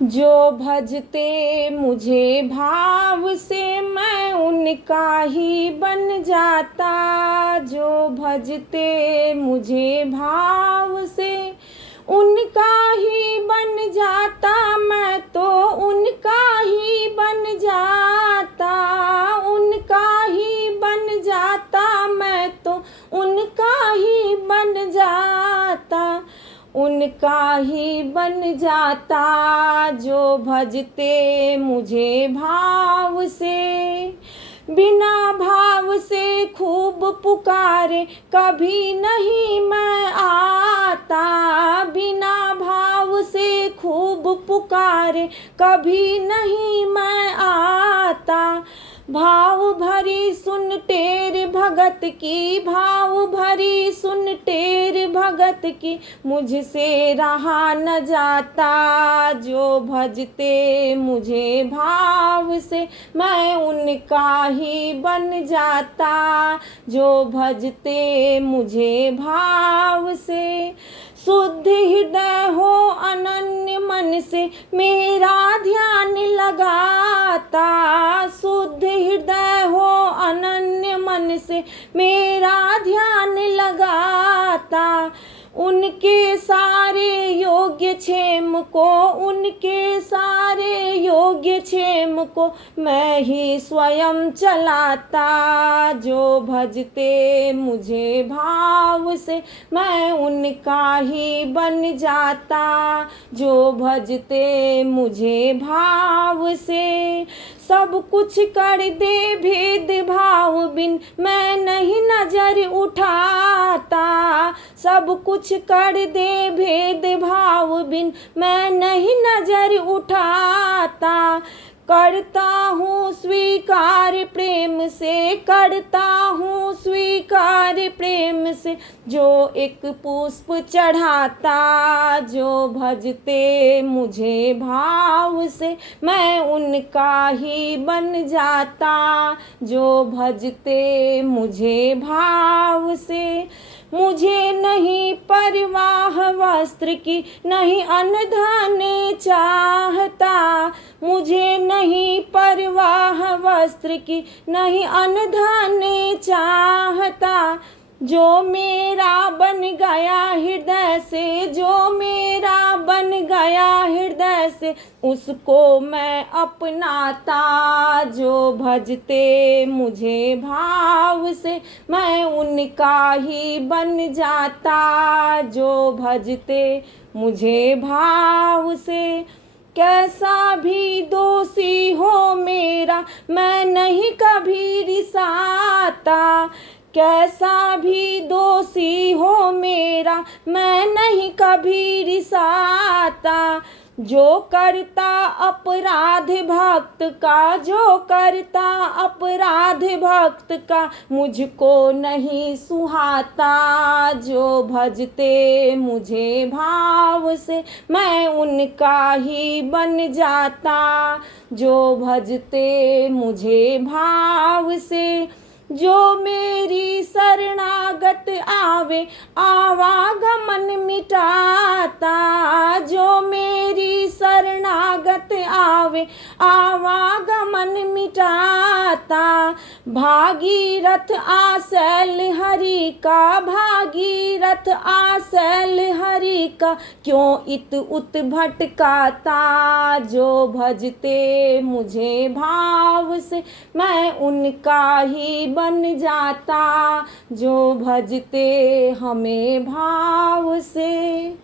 जो भजते मुझे भाव से मैं उनका ही बन जाता। जो भजते मुझे भाव से उनका ही बन जाता। मैं तो उनका ही बन जाता। उनका ही बन जाता। मैं तो उनका ही बन जाता। उनका ही बन जाता। जो भजते मुझे भाव से। बिना भाव से खूब पुकारे कभी नहीं मैं आता। बिना भाव से खूब पुकारे कभी नहीं मैं आता। भाव भरी सुन टेर भगत की। भाव भरी सुन टेर भगत की। मुझसे रहा न जाता। जो भजते मुझे भाव से मैं उनका ही बन जाता। जो भजते मुझे भाव से। शुद्ध हृदय हो अनन्य मन से मेरा ध्यान लगाता। शुद्ध हृदय हो अनन्य मन से मेरा ध्यान लगाता। उनके सारे योग्य क्षेम को। उनके सारे योग्य क्षेम को मैं ही स्वयं चलाता। जो भजते मुझे भाव से मैं उनका ही बन जाता। जो भजते मुझे भाव से। सब कुछ कर दे भेद भाव बिन मैं नहीं नजर उठाता। सब कुछ कर दे भेद भाव बिन मैं नहीं नजर उठाता। करता हूँ स्वीकार प्रेम से। करता हूँ स्वीकार प्रेम से जो एक पुष्प चढ़ाता। जो भजते मुझे भाव से मैं उनका ही बन जाता। जो भजते मुझे भाव से। मुझे नहीं परवाह वस्त्र की नहीं अन्न धन चाहता। मुझे नहीं परवाह वस्त्र की नहीं अन्न धन चाहता। जो मेरा बन गया हृदय से। जो मेरा बन गया हृदय से उसको मैं अपनाता। जो भजते मुझे भाव से मैं उनका ही बन जाता। जो भजते मुझे भाव से। कैसा भी दोषी हो मेरा मैं नहीं कभी रिसाता। कैसा भी दोषी हो मेरा मैं नहीं कभी रिसाता। जो करता अपराध भक्त का। जो करता अपराध भक्त का मुझको नहीं सुहाता। जो भजते मुझे भाव से मैं उनका ही बन जाता। जो भजते मुझे भाव से। जो मेरी शरणागत आवे आवागमन मिटाता। जो मेरी शरणागत आवे आवागमन मिटाता। भागीरथ आशैल हरि का। भागीरथ आशैल हरि का क्यों इत उत भटकाता। जो भजते मुझे भाव से मैं उनका ही बन जाता। जो भजते हमें भाव से।